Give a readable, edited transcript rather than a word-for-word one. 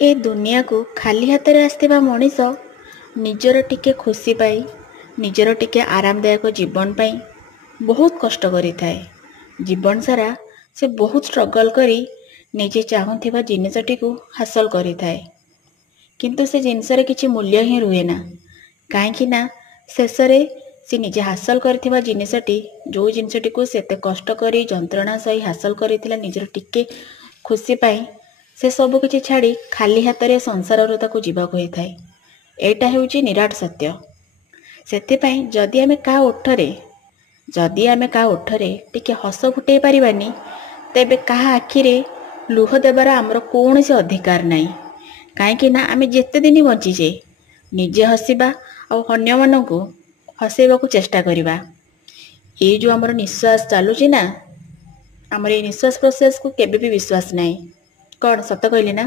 ए दुनिया को खाली हाथ रे आसथिबा मनीष निजर टिके खुशी पाई निजर टिके आरामदायक जीवन पाई बहुत कष्ट करि थाए। जीवन सारा से बहुत स्ट्रगल करी निजे चाहूथिबा जिनिसटी को हासिल करि थाए, किंतु से जिनस रे किछि मूल्य ही रुहे ना। काहेकि ना शेष रे से निजे हासिल करथिबा जिनिसटी जो जिनिसटी को सेते कष्ट करी जंत्रणा सही हासिल करिथिला निजर टिके खुशी पाई से सब किछि छाड़ी खाली हाथ रे संसार रो ताको जीवाक होई थाए। एटा हेउची निराट सत्य। सेते पई जदि आमे का ओठरे टिके हस फुटै पारिबानी तेबे कहा आखिरे लुह देबार आमर कौनसी अधिकार नाही। काहेकि ना आमे जेते दिन बंचीजे निजे हसिबा और अन्य मानकु हसैबाकू चेष्टा करिबा। ये जो आमर निश्वास चालुची ना, आमर ये निश्वास प्रोसेस को केबे भी विश्वास नाही। कौन सत कहली ना?